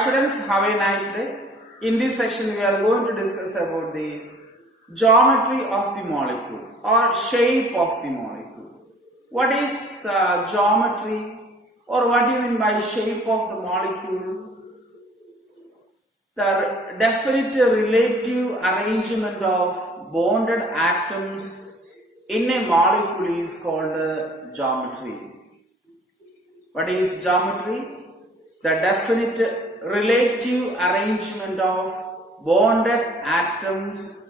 students, have a nice day. In this section we are going to discuss about the geometry of the molecule or shape of the molecule. What is geometry, or what do you mean by shape of the molecule? The definite relative arrangement of bonded atoms in a molecule is called geometry. What is geometry? The definite relative arrangement of bonded atoms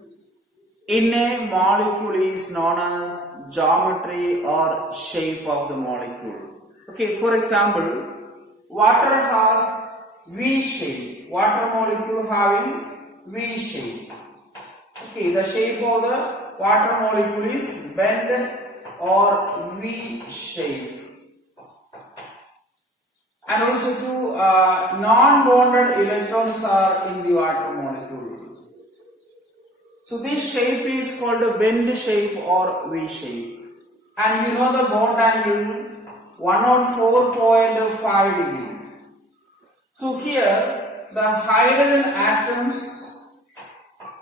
in a molecule is known as geometry or shape of the molecule. Okay, for example, water has V shape. Water molecule having V shape. Okay, the shape of the water molecule is bend or V shape. And also two non-bonded electrons are in the water molecule. So this shape is called a bend shape or V shape. And you know the bond angle 104.5 degree. So here the hydrogen atoms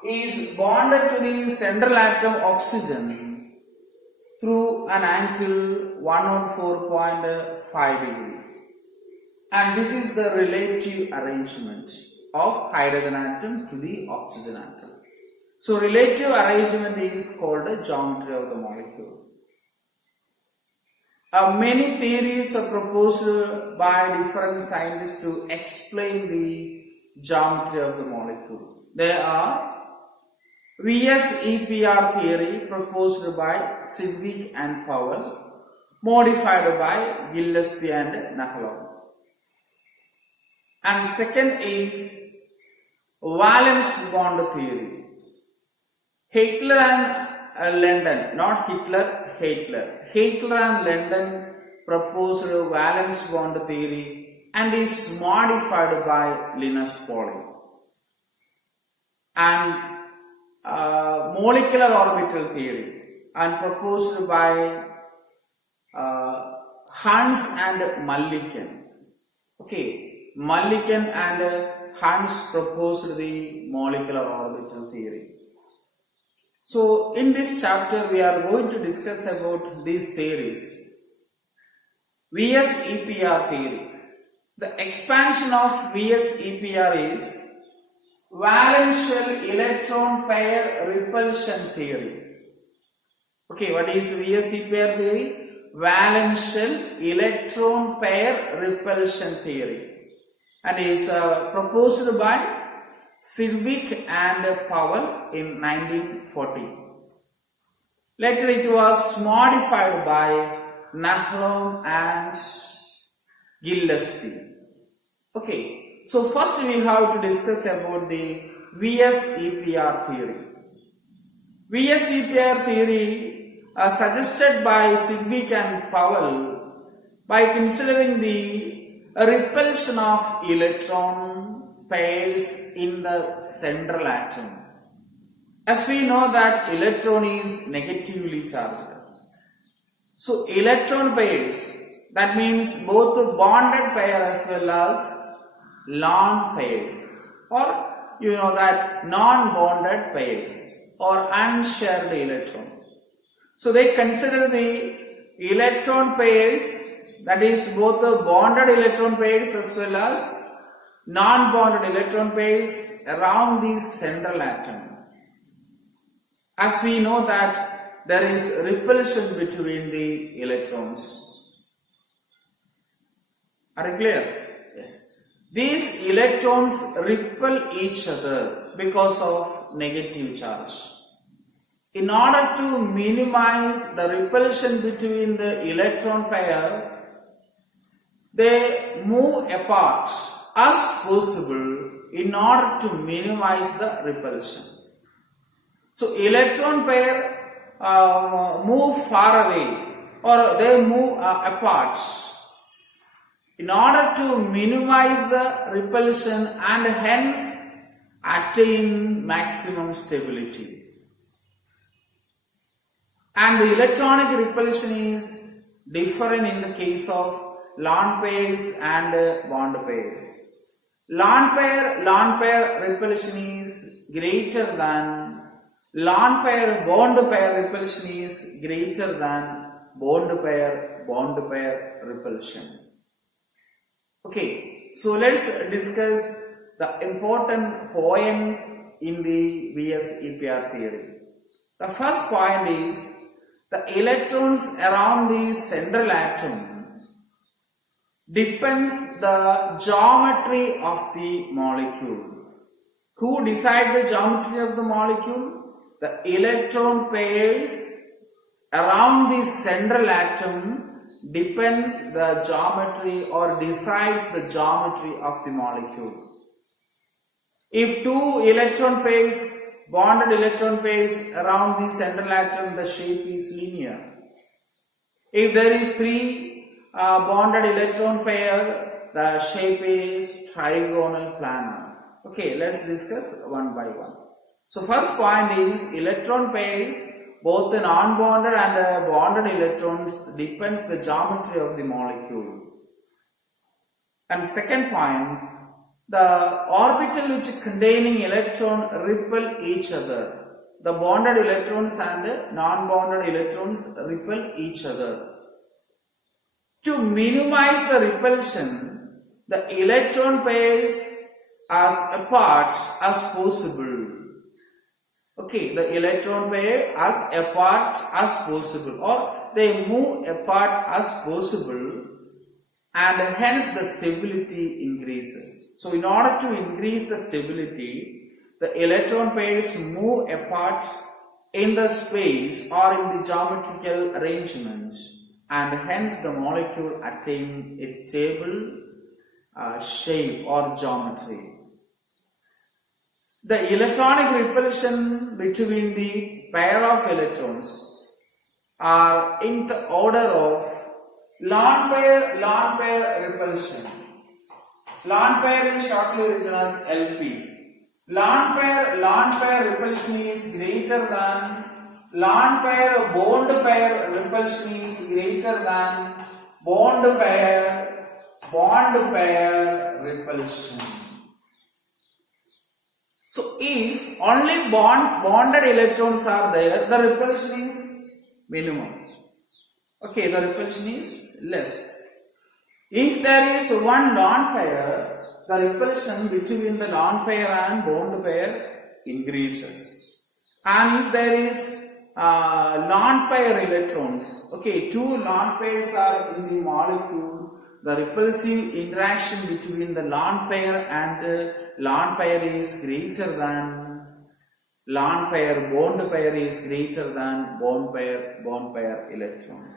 is bonded to the central atom oxygen through an angle 104.5 degree. And this is the relative arrangement of hydrogen atom to the oxygen atom. So relative arrangement is called the geometry of the molecule. Many theories are proposed by different scientists to explain the geometry of the molecule. There are VSEPR theory proposed by Sidgwick and Powell, modified by Gillespie and Nahalon. And second is valence bond theory. Hitler and London, not Hitler, Hitler. Hitler and London proposed valence bond theory and is modified by Linus Pauling. And molecular orbital theory and proposed by Hans and Mulliken. Okay. Mulliken and Hans proposed the molecular orbital theory. So in this chapter we are going to discuss about these theories. VSEPR theory. The expansion of VSEPR is valence electron pair repulsion theory. Okay, what is VSEPR theory? Valence electron pair repulsion theory. And is proposed by Sidgwick and Powell in 1940. Later it was modified by Nahalon and Gillespie. Okay, so first we have to discuss about the VSEPR theory. VSEPR theory suggested by Sidgwick and Powell by considering the repulsion of electron pairs in the central atom. As we know that electron is negatively charged. So electron pairs, that means both bonded pair as well as lone pairs, or you know that non-bonded pairs or unshared electron. So they consider the electron pairs, that is both the bonded electron pairs as well as non-bonded electron pairs around the central atom. As we know that there is repulsion between the electrons. Are you clear? Yes. These electrons repel each other because of negative charge. In order to minimize the repulsion between the electron pair, they move apart as possible in order to minimize the repulsion. So electron pair move far away or they move apart in order to minimize the repulsion and hence attain maximum stability. And the electronic repulsion is different in the case of lone pairs and bond pairs. lone pair repulsion is greater than lone pair bond pair repulsion is greater than bond pair repulsion. Okay, so let's discuss the important points in the VSEPR theory. The first point is the electrons around the central atom depends the geometry of the molecule. Who decide the geometry of the molecule? The electron pairs around the central atom depends the geometry or decides the geometry of the molecule. If two electron pairs, bonded electron pairs around the central atom, the shape is linear. If there is three bonded electron pair, the shape is trigonal planar. Okay, let's discuss one by one. So first point is electron pairs, both the non-bonded and the bonded electrons depends the geometry of the molecule. And second point, the orbital which containing electron repel each other. The bonded electrons and the non-bonded electrons repel each other. To minimize the repulsion, the electron pairs as apart as possible. Okay, the electron pair as apart as possible, or they move apart as possible, and hence the stability increases. So in order to increase the stability, the electron pairs move apart in the space or in the geometrical arrangement, and hence the molecule attain a stable shape or geometry. The electronic repulsion between the pair of electrons are in the order of lone pair repulsion. Lone pair is shortly written as LP. Lone pair repulsion is greater than lone pair bond pair repulsion is greater than bond pair repulsion. So if only bonded electrons are there, the repulsion is minimum. Okay, the repulsion is less. If there is one lone pair, the repulsion between the lone pair and bond pair increases. And if there is lone pair electrons, okay, two lone pairs are in the molecule, the repulsive interaction between the lone pair and lone pair is greater than lone pair, bond pair is greater than bond pair electrons.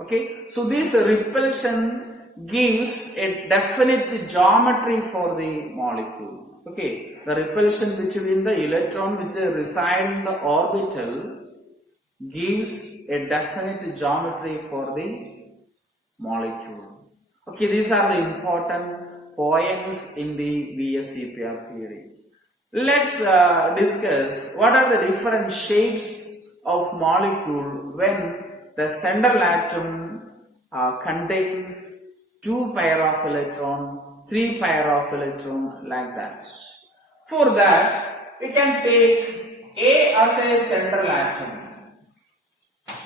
Okay, so this repulsion gives a definite geometry for the molecule. Okay, the repulsion between the electron which reside in the orbital gives a definite geometry for the molecule. Okay, these are the important points in the VSEPR theory. Let's discuss what are the different shapes of molecule when the central atom contains two pair of electron, three pair of electron, like that. For that, we can take A as a central atom.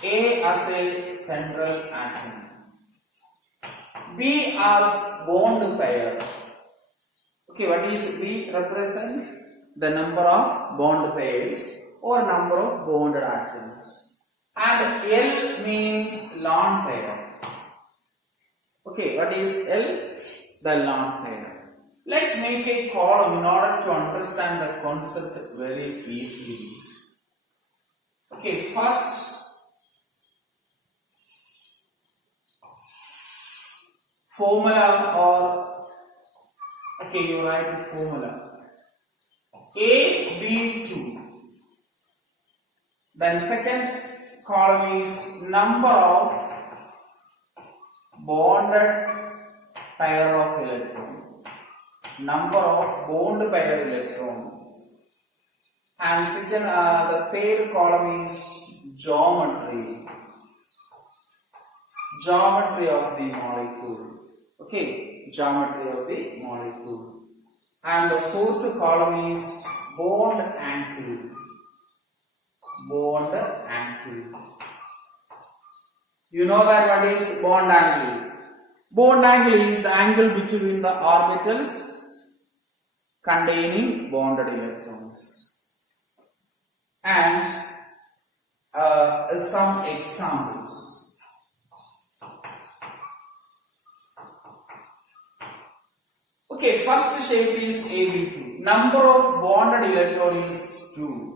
A as a central atom. B as bond pair. Okay, what is B represents? The number of bond pairs or number of bonded atoms. And L means lone pair. Okay, what is L? The lone pair. Let's make a column in order to understand the concept very easily. Okay, first formula, or okay, you write the formula AB2. Then second column is number of bonded pair of electron, number of bond pair electron, and second the third column is geometry of the molecule. Okay, geometry of the molecule. And the fourth column is bond angle. Bond angle. You know that what is bond angle? Bond angle is the angle between the orbitals containing bonded electrons. And some examples. Okay, first shape is AB2. Number of bonded electron is 2.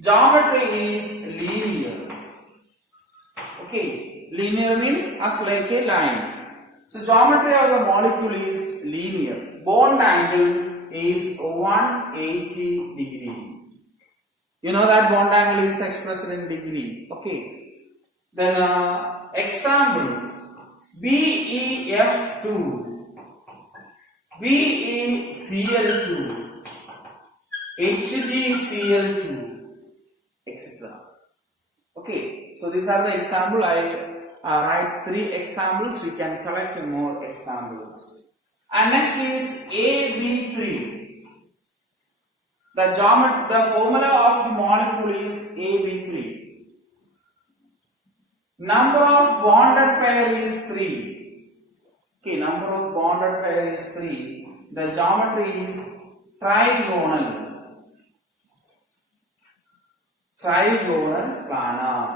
Geometry is linear. Okay, linear means as like a line. So geometry of the molecule is linear. Bond angle is 180 degree. You know that bond angle is expressed in degree. Okay. Then example BeF2, BeCl2, HgCl2, etc. Okay. So these are the example. I write 3 examples. We can collect more examples. And next is AB3. The formula of the molecule is AB3. Number of bonded pair is 3. Okay, number of bonded pair is 3. The geometry is trigonal. Trigonal planar.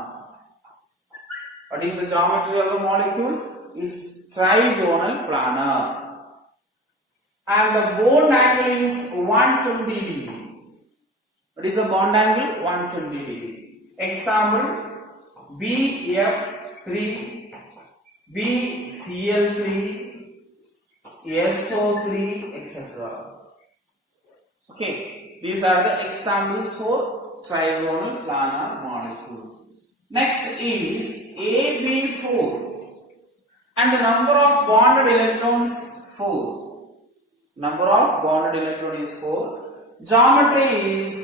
What is the geometry of the molecule? It's trigonal planar. And the bond angle is 120 degree. What is the bond angle? 120 degree. Example BF3, BCl3, SO3, etc. Okay, these are the examples for trigonal planar molecule. Next is AB4, and the number of bonded electrons 4. Number of bonded electron is 4. Geometry is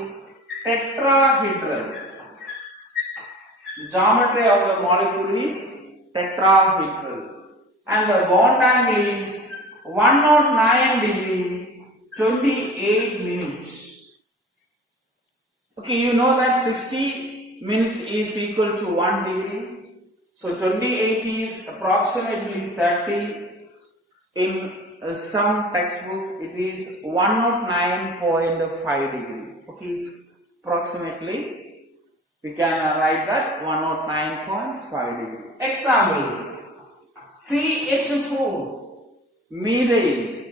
tetrahedral. Geometry of the molecule is tetrahedral. And the bond angle is 109 degree, 28 minutes. Okay, you know that 60 minutes is equal to 1 degree. So 28 is approximately 30. In some textbook it is 109.5 degree. Okay, it's approximately we can write that 109.5 degree. Examples: CH4 methyl,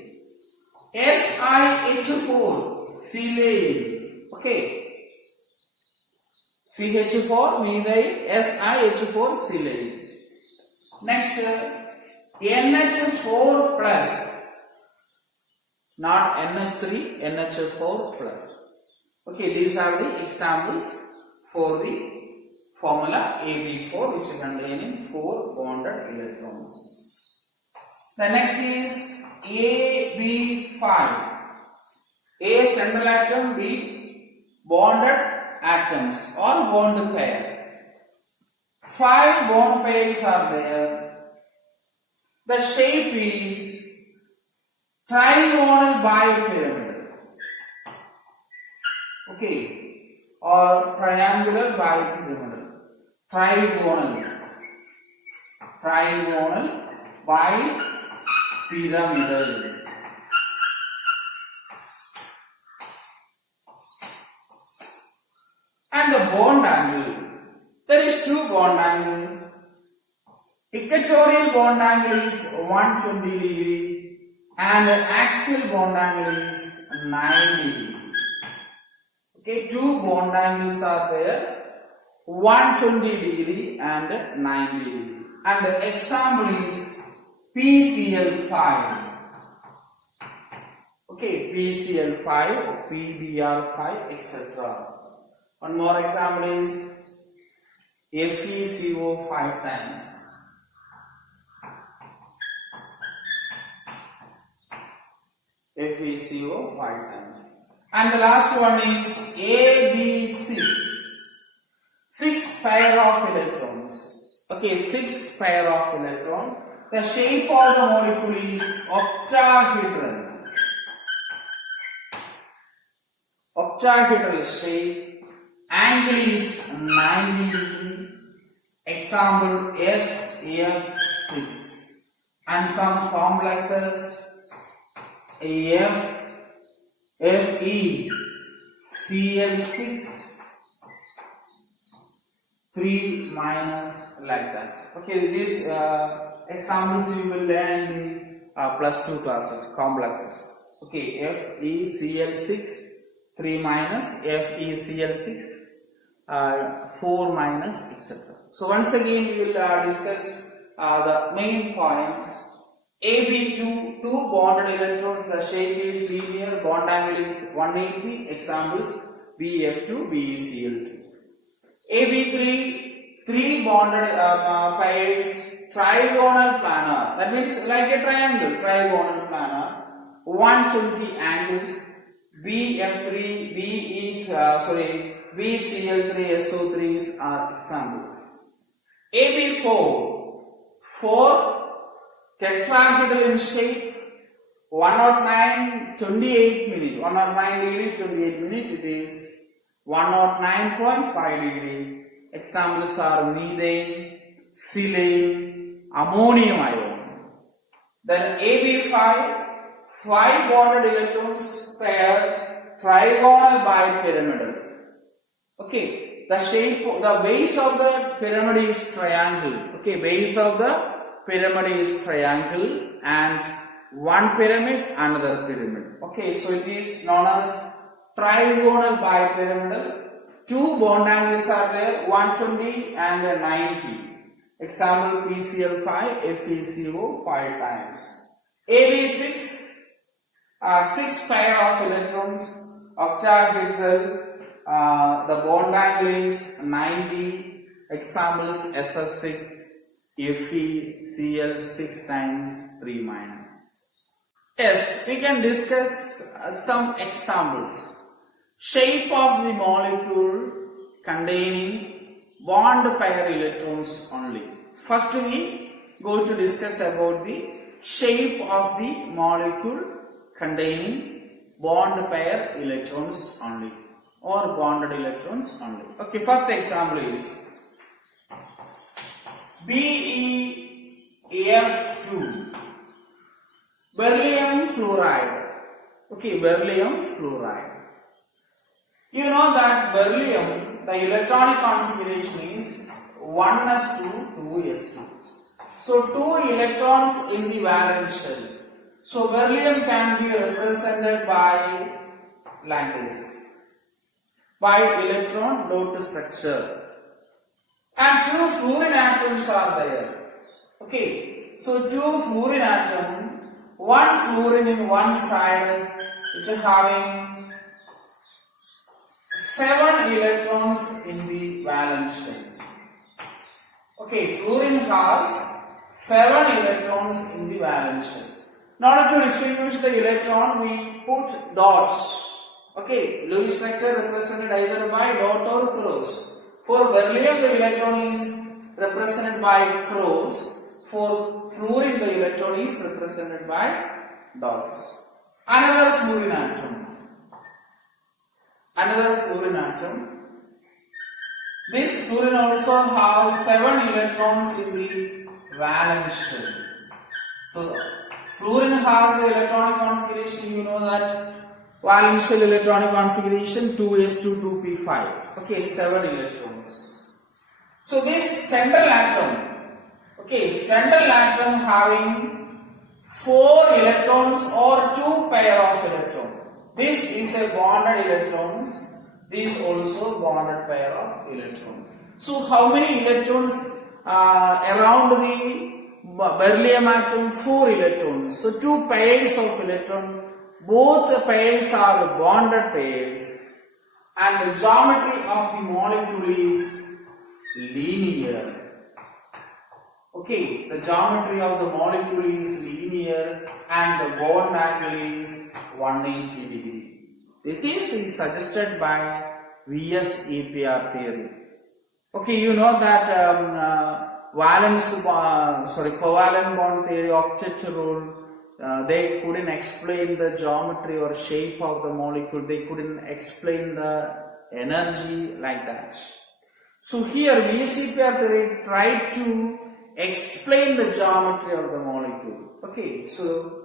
SiH4 silane. Okay, CH4 methyl, SiH4 silane. Next, NH4 plus. Not NH3, NH4 plus. Okay, these are the examples for the formula AB4, which is containing 4 bonded electrons. The next is AB5. A central atom, B bonded atoms or bond pair. 5 bond pairs are there. The shape is trigonal bipyramidal. Okay, or triangular bipyramidal. Trigonal bipyramidal. And the bond angle. There is 2 bond angle. Equatorial bond angle is 120 degree. And axial bond angle is 9 degree. Okay, 2 bond angles are there, 120 degree and 90 degree. And the example is PCl5. Okay, PCl5 or PBr5, etc. One more example is FeCO 5 times. FeCO 5 times. And the last one is AB6. 6 pair of electrons. Okay, 6 pair of electron. The shape of the molecule is octahedral. Octahedral shape. Angle is 90 degree. Example SF6. And some complexes Fe Cl6 3 minus like that. Okay, these examples you will learn in +2 classes, complexes. Okay, FeCl6 3 minus, FeCl6 4 minus, etc. So once again we will discuss the main points. AB2, two bonded electrons, the shape is linear, bond angle is 180. Examples BF2, BeCl2. AB3, three bonded pairs, trigonal planar. That means like a triangle, trigonal planar. 120 angles. BF3, BCl3, SO3s are examples. AB4, four tetrahedral in shape, 109, 28 minutes, 109 degree, 28 minutes, it is 109.5 degree. Examples are methane, silane, ammonium ion. Then AB5, 5 bonded electrons pair, trigonal bipyramidal. Okay, the shape, the base of the pyramid is triangle. Okay, base of the pyramid is triangle and one pyramid, another pyramid. Okay, so it is known as trigonal bipyramidal. Two bond angles are there, 120 and 90. Example PCl5, FeCO 5 times. AB6, 6 pair of electrons, octahedral. The bond angle is 90. Examples SF6, FeCl6 times 3 minus. Yes, we can discuss some examples. Shape of the molecule containing bond pair electrons only. First we go to discuss about the shape of the molecule containing bond pair electrons only or bonded electrons only. Okay, first example is BeF2, beryllium fluoride. Okay, beryllium fluoride. You know that beryllium, the electronic configuration is 1s2, 2s2. So 2 electrons in the valence shell. So beryllium can be represented by like this, by electron dot structure. And 2 fluorine atoms are there. Okay, so 2 fluorine atom, 1 fluorine in one side, which is having 7 electrons in the valence shell. Okay, fluorine has 7 electrons in the valence shell. In order to distinguish the electron, we put dots. Okay, Lewis structure represented either by dot or cross. For beryllium, the electron is represented by cross. For fluorine, the electron is represented by dots. Another fluorine atom. This fluorine also has 7 electrons in the valence shell. So fluorine has the electronic configuration, you know that valence shell electronic configuration 2s2 2p5. Okay, 7 electrons. So this central atom, okay, central atom having 4 electrons or 2 pair of electrons. This is a bonded electrons. This also bonded pair of electrons. So how many electrons around the beryllium atom? 4 electrons. So 2 pairs of electrons. Both the pairs are bonded pairs. And the geometry of the molecule is linear. Okay, the geometry of the molecule is linear and the bond angle is 180 degree. This is suggested by VSEPR theory. Okay, you know that covalent bond theory, octet rule, they couldn't explain the geometry or shape of the molecule, they couldn't explain the energy like that. So here VSEPR theory tried to explain the geometry of the molecule. Okay, so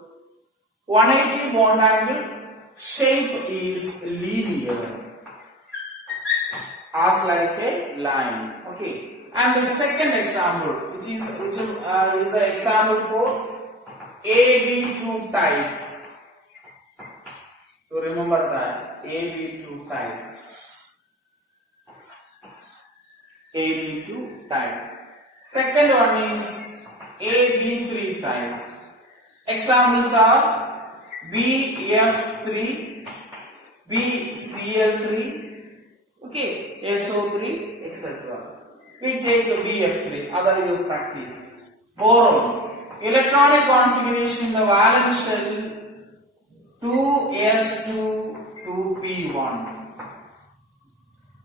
180 bond angle, shape is linear as like a line. Okay, and the second example, which is the example for AB2 type. So remember that AB2 type. AB2 type. Second one is AB3 type. Examples are BF3, BCl3, okay, SO3, etc. We take BF3, other you practice. Boron. Electronic configuration in the valence shell 2s2 2p1.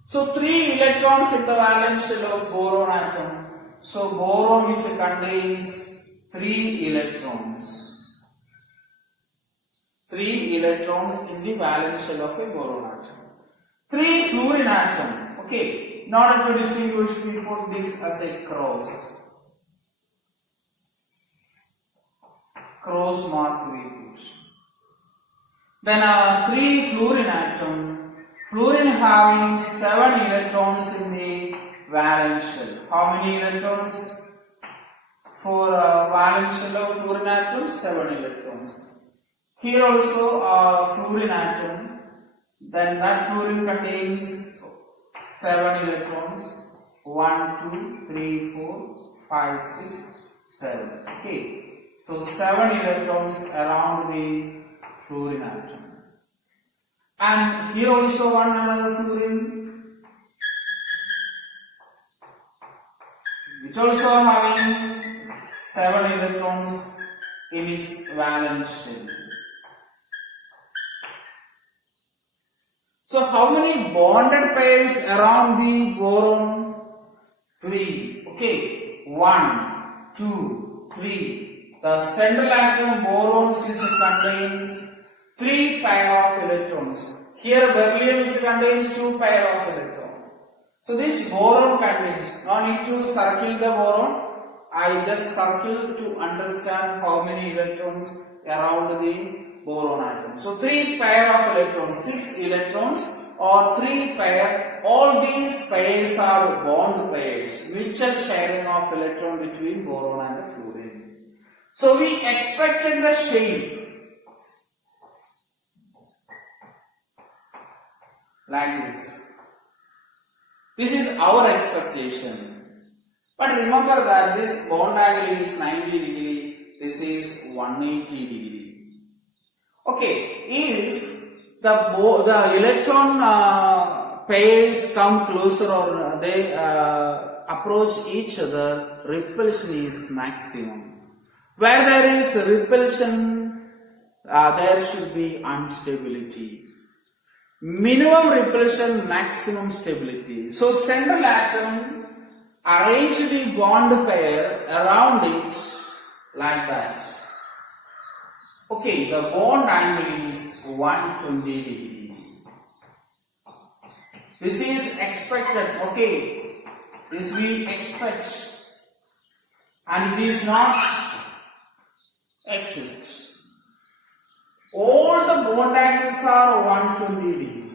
So 3 electrons in the valence shell of boron atom. So boron which contains 3 electrons. 3 electrons in the valence shell of a boron atom. 3 fluorine atom. Okay. In order to distinguish, we put this as a cross. Cross mark we put. Then 3 fluorine atom. Fluorine having 7 electrons in the valence shell. How many electrons for valence shell of fluorine atom? 7 electrons. Here also fluorine atom. Then that fluorine contains 7 electrons. 1, 2, 3, 4, 5, 6, 7. Okay. So 7 electrons around the fluorine atom. And here also another fluorine, which also having 7 electrons in its valence shell. So how many bonded pairs around the boron? 3. Okay. 1, 2, 3. The central atom boron which contains 3 pair of electrons. Here beryllium which contains 2 pair of electrons. So this boron contains, no need to circle the boron. I just circle to understand how many electrons around the boron atom. So 3 pair of electrons, 6 electrons or 3 pair. All these pairs are bond pairs, mutual sharing of electron between boron and the fluorine. So we expected the shape like this. This is our expectation. But remember that this bond angle is 90 degree, this is 180 degree. Okay, if the electron pairs come closer or they approach each other, repulsion is maximum. Where there is repulsion, there should be instability. Minimum repulsion, maximum stability. So central atom arrange the bond pair around it like that. Okay, the bond angle is 120 degree. This is expected. Okay, this we expect, and it is not exist. All the bond angles are 120 degree.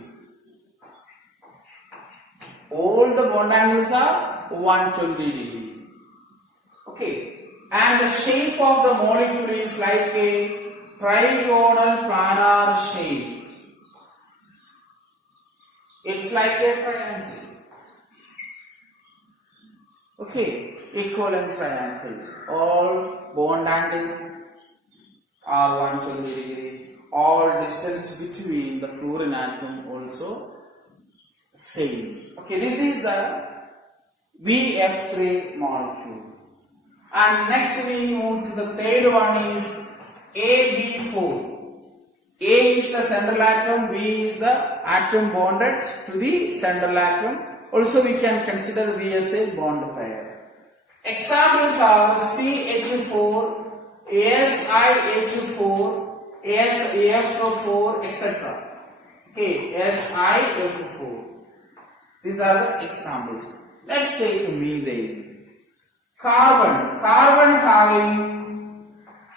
All the bond angles are 120 degree. Okay, and the shape of the molecule is like a trigonal planar shape. It's like a triangle. Okay, equivalent triangle. All bond angles are 120 degree. All distance between the fluorine atom also same. Okay, this is the VF3 molecule. And next we move to the third one is AB4. A is the central atom, B is the atom bonded to the central atom. Also we can consider B as a bond pair. Examples are CH4, SiH4, SiF4, etc. Okay, SiF4. These are the examples. Let's take methane. Carbon. Carbon having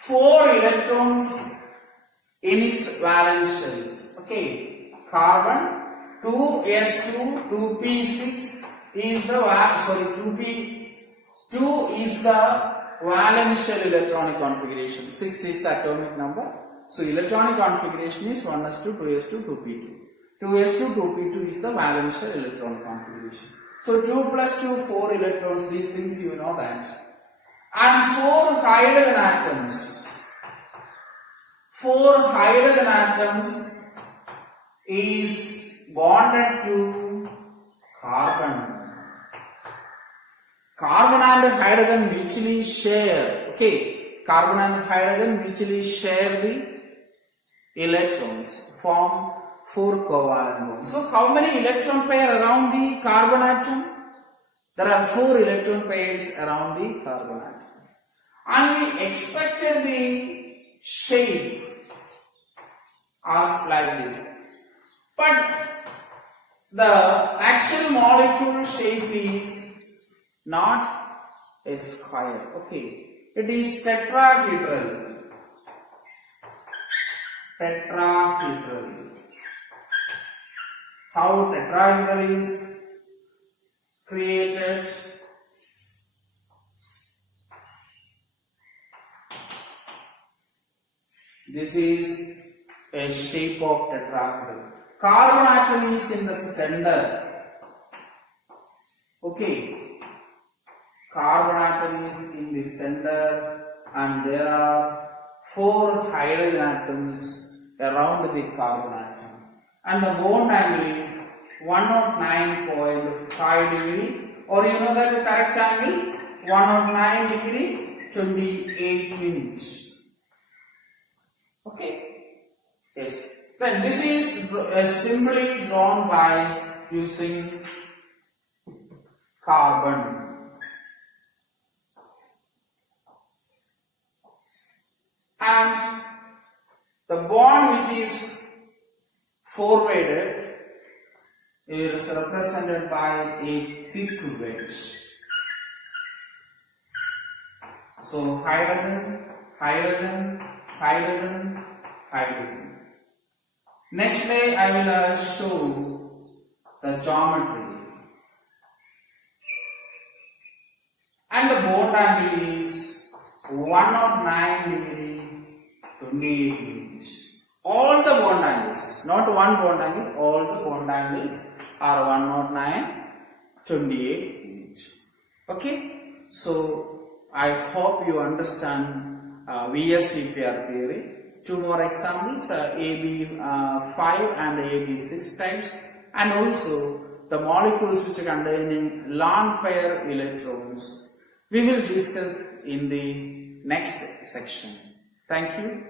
4 electrons in its valence shell. Okay, carbon 2s2, 2p6 is the 2 is the valence shell electronic configuration. 6 is the atomic number. So electronic configuration is 1s2, 2s2, 2p2. 2s2, 2p2 is the valence shell electronic configuration. So 2 plus 2, 4 electrons. These things you know that. And 4 hydrogen atoms. 4 hydrogen atoms is bonded to carbon. Carbon and hydrogen mutually share. Okay, carbon and hydrogen mutually share the electrons, form 4 covalent bonds. So how many electron pair around the carbon atom? There are 4 electron pairs around the carbon atom. And we expected the shape as like this. But the actual molecule shape is not a square. Okay, it is tetrahedral. Tetrahedral. How tetrahedral is created? This is a shape of tetrahedral. Carbon atom is in the center. Okay. Carbon atom is in the center and there are 4 hydrogen atoms around the carbon atom. And the bond angle is 109.5 degree, or you know that the correct angle 109 degree 28 minutes. Okay. Yes. Then this is simply drawn by using carbon. And the bond which is forwarded is represented by a thick wedge. So hydrogen, hydrogen, hydrogen, hydrogen. Next day I will show the geometry. And the bond angle is 109 degree 28 minutes. All the bond angles, not one bond angle, all the bond angles are 109 28 minutes. Okay, so I hope you understand VSEPR theory. 2 more examples, AB5 and AB6 types, and also the molecules which are containing lone pair electrons. We will discuss in the next section. Thank you.